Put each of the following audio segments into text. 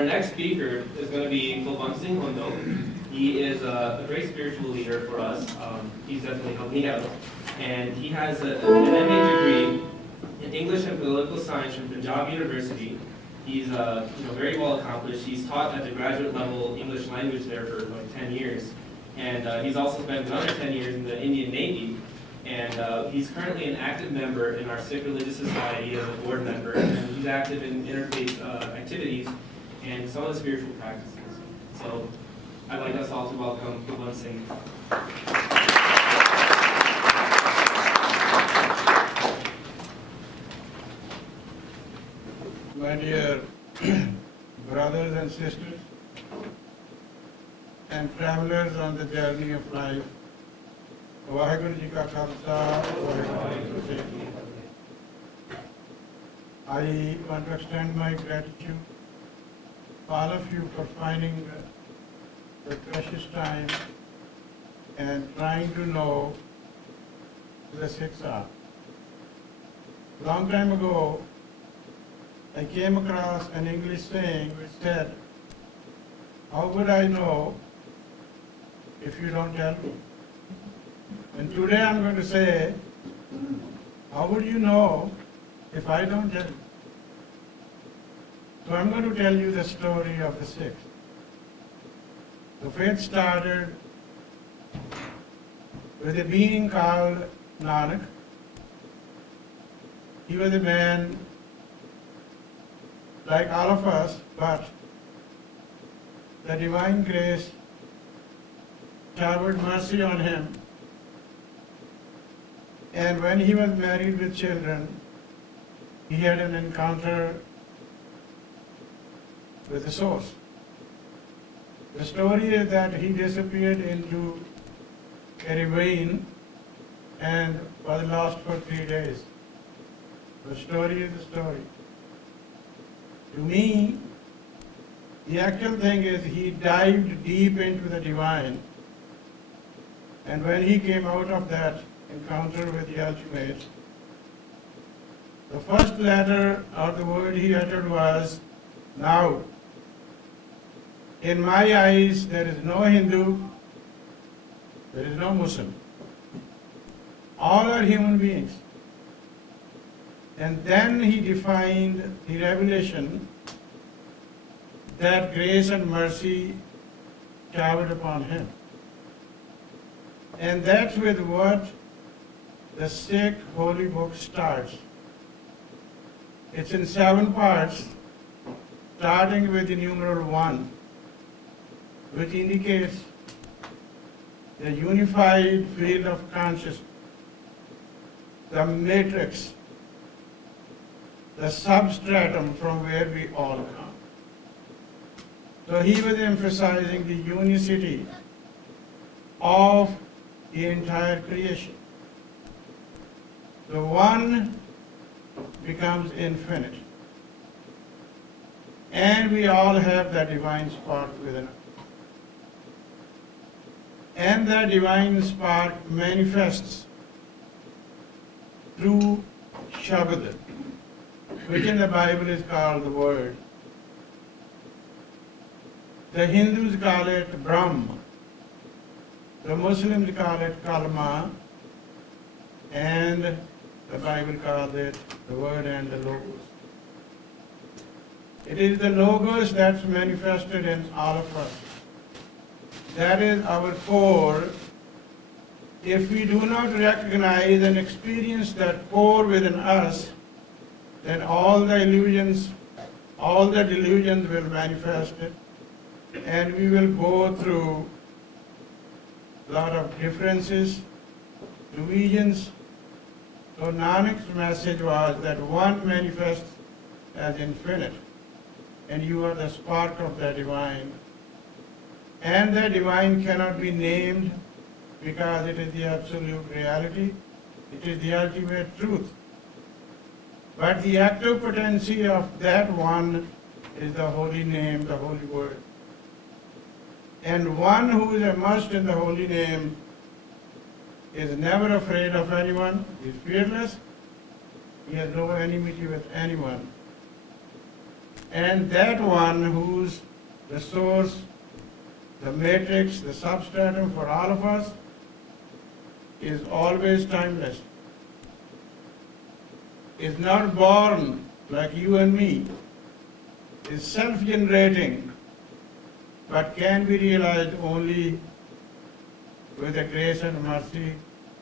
Our next speaker is going to be Kulwant Singh Hundal. He is a great spiritual leader for us. He's definitely helped me out. And he has an MA degree in English and Political Science from Punjab University. He's very well accomplished. He's taught at the graduate level English language there for like 10 years. And he's also spent another 10 years in the Indian Navy. And he's currently an active member in our Sikh Religious Society as a board member. And he's active in interfaith activities and some of the spiritual practices. So I'd like us all to welcome Kulwant Singh. My dear brothers and sisters and travelers on the journey of life, Vaheguru Ji Ka Khalsa, Vaheguru Ji Ki Fateh. I want to extend my gratitude to all of you for finding the precious time and trying to know who the Sikhs are. Long time ago, I came across an English saying which said, "How would I know if you don't tell me?" And today I'm going to say, how would you know if I don't tell you? So I'm going to tell you the story of the Sikhs. The faith started with a being called Nanak. He was a man like all of us, but the divine grace showered mercy on him. And when he was married with children, he had an encounter with the source. The story is that he disappeared into a ravine and was lost for 3 days. The story is the story. To me, the actual thing is he dived deep into the divine, and when he came out of that encounter with the ultimate, the first letter or the word he uttered was, "Now." In my eyes, there is no Hindu, there is no Muslim. All are human beings. And then he defined the revelation that grace and mercy showered upon him. And that's with what the Sikh holy book starts. It's in 7 parts, starting with the numeral 1, which indicates the unified field of consciousness, the matrix, the substratum from where we all come. So he was emphasizing the unicity of the entire creation. The one becomes infinite. And we all have that divine spark within us. And that divine spark manifests through Shabad, which in the Bible is called the Word. The Hindus call it Brahma. The Muslims call it Kalma. And the Bible calls it the Word and the Logos. It is the Logos that's manifested in all of us. That is our core. If we do not recognize and experience that core within us, then all the illusions, all the delusions will manifest it, and we will go through a lot of differences, divisions. So Nanak's message was that one manifests as infinite, and you are the spark of the divine. And the divine cannot be named because it is the absolute reality, it is the ultimate truth. But the active potency of that one is the holy name, the holy word. And one who is immersed in the holy name is never afraid of anyone, he is fearless, he has no enmity with anyone. And that one who's the source, the matrix, the substratum for all of us is always timeless. Is not born like you and me, is self-generating, but can be realized only with the grace and mercy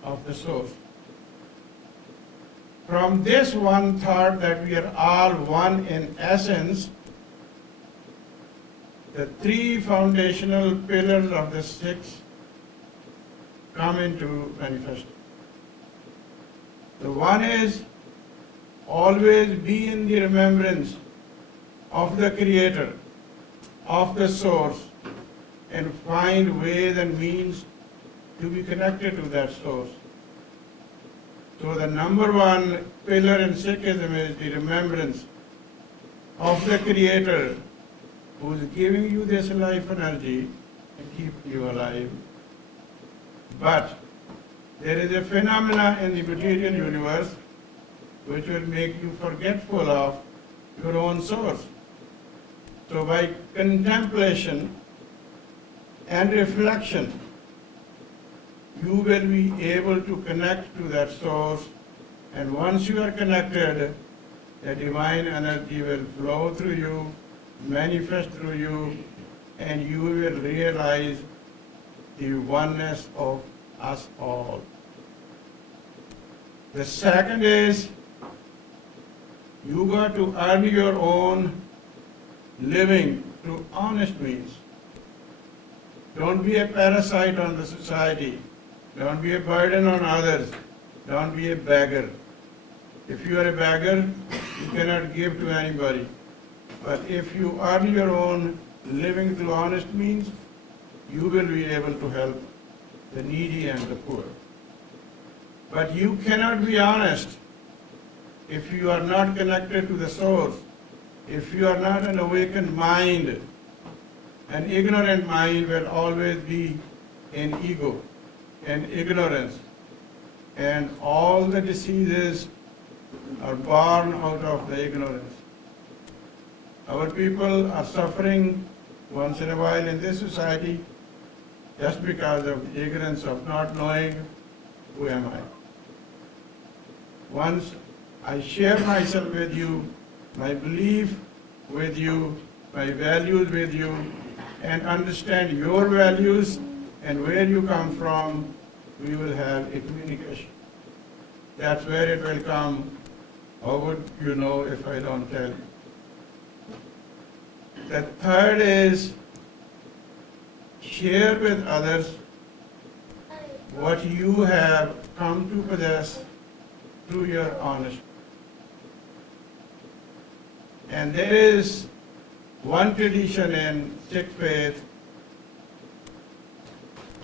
of the source. From this one thought that we are all one in essence, the three foundational pillars of the six come into manifestation. The one is always be in the remembrance of the Creator, of the Source, and find ways and means to be connected to that Source. So the number one pillar in Sikhism is the remembrance of the Creator who is giving you this life energy and keep you alive. But there is a phenomena in the material universe which will make you forgetful of your own source. So by contemplation and reflection, you will be able to connect to that source, and once you are connected, the divine energy will flow through you, manifest through you, and you will realize the oneness of us all. The second is, you got to earn your own living through honest means. Don't be a parasite on the society. Don't be a burden on others. Don't be a beggar. If you are a beggar, you cannot give to anybody. But if you earn your own living through honest means, you will be able to help the needy and the poor. But you cannot be honest if you are not connected to the source, if you are not an awakened mind. An ignorant mind will always be in ego and ignorance, and all the diseases are born out of the ignorance. Our people are suffering once in a while in this society just because of the ignorance of not knowing who am I. Once I share myself with you, my belief with you, my values with you, and understand your values and where you come from, we will have a communication. That's where it will come. How would you know if I don't tell you? The third is share with others what you have come to possess through your honesty. And there is one tradition in Sikh faith.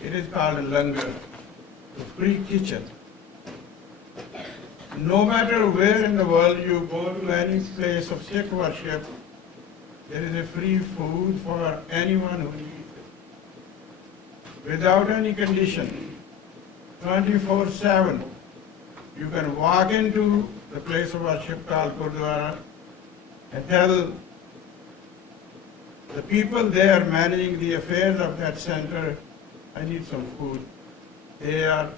It is called a langar, the free kitchen. No matter where in the world you go to any place of Sikh worship, there is a free food for anyone who needs it. Without any condition, 24/7. You can walk into the place of worship called Gurdwara and tell the people there managing the affairs of that center, I need some food. They are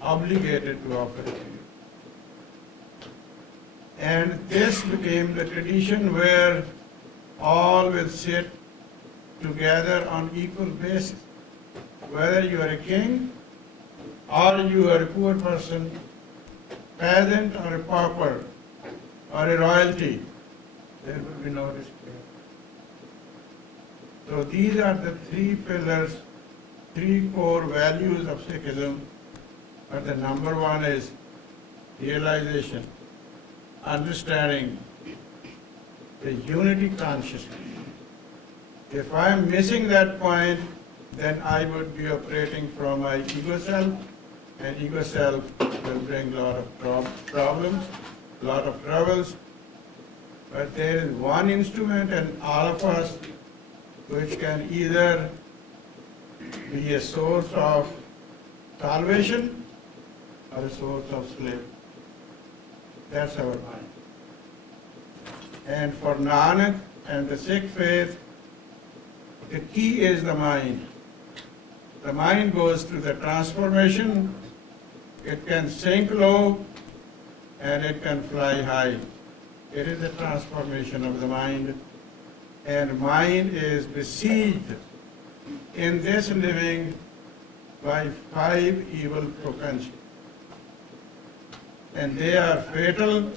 obligated to offer it to you. And this became the tradition where all will sit together on equal basis. Whether you are a king or you are a poor person, peasant or a pauper or a royalty, there will be no discrimination. So these are the three pillars, three core values of Sikhism. But the number one is realization, understanding the unity consciousness. If I am missing that point, then I would be operating from my ego self, and ego self will bring a lot of problems, a lot of troubles. But there is one instrument in all of us which can either be a source of salvation or a source of slavery. That's our mind. And for Nanak, and the Sikh faith, the key is the mind. The mind goes through the transformation. It can sink low and it can fly high. It is the transformation of the mind. And mind is besieged in this living by 5 evil propensities. And they are fatal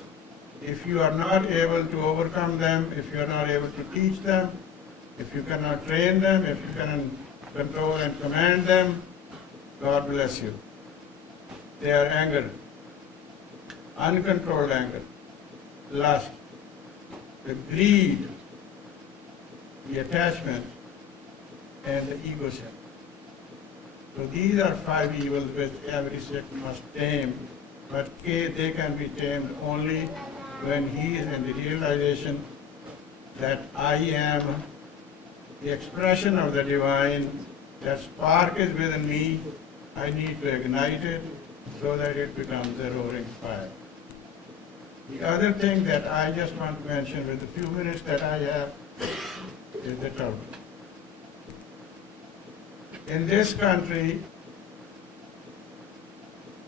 if you are not able to overcome them, if you are not able to teach them, if you cannot train them, if you cannot control and command them. God bless you. They are anger, uncontrolled anger, lust, the greed, the attachment, and the egoism. So these are 5 evils which every Sikh must tame, but they can be tamed only when he is in the realization that I am the expression of the divine, that spark is within me, I need to ignite it so that it becomes a roaring fire. The other thing that I just want to mention with the few minutes that I have is the turban. In this country,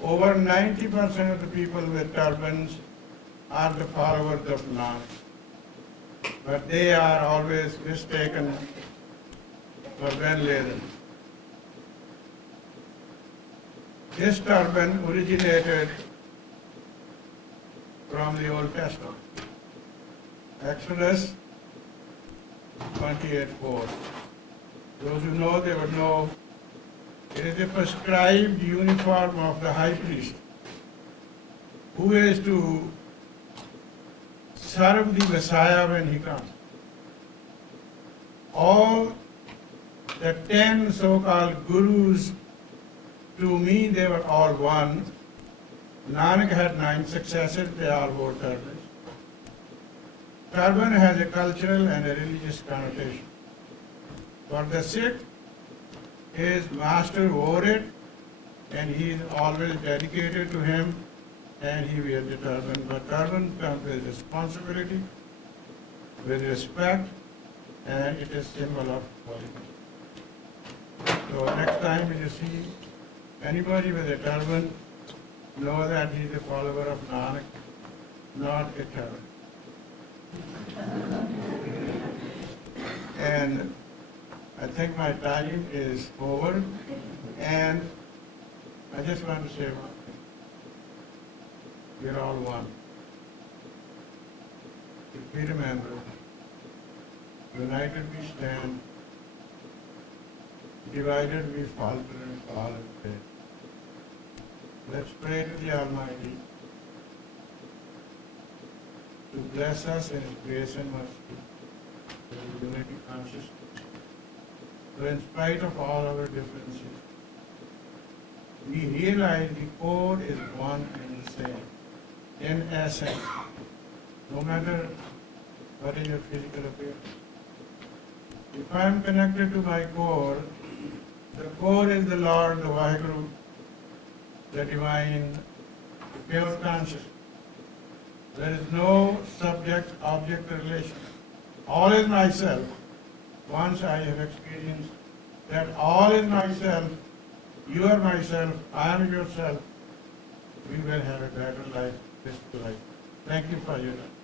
over 90% of the people with turbans are the followers of Nanak, but they are always mistaken for Ben Laden. This turban originated from the Old Testament. Exodus 28:4. Those who know, they would know it is a prescribed uniform of the high priest, who is to serve the Messiah when he comes. All the 10 so-called gurus, to me they were all one. Nanak had 9 successors, they all wore turbans. Turban has a cultural and a religious connotation. For the Sikh, his master wore it, and he is always dedicated to him, and he wears the turban. But turban comes with responsibility, with respect, and it is symbol of quality. So next time you see anybody with a turban, know that he is a follower of Nanak, not a turban. And I think my time is over, and I just want to say one thing. We're all one. If we remember, united we stand, divided we falter and fall in faith. Let's pray to the Almighty to bless us in His grace and mercy, with unity consciousness. So in spite of all our differences, we realize the core is one and the same, in essence, no matter what is your physical appearance. If I am connected to my core, the core is the Lord, the Vaheguru, the divine, the pure consciousness. There is no subject-object relation. All is myself. Once I have experienced that all is myself, you are myself, I am yourself, we will have a better life, peaceful life. Thank you for your time.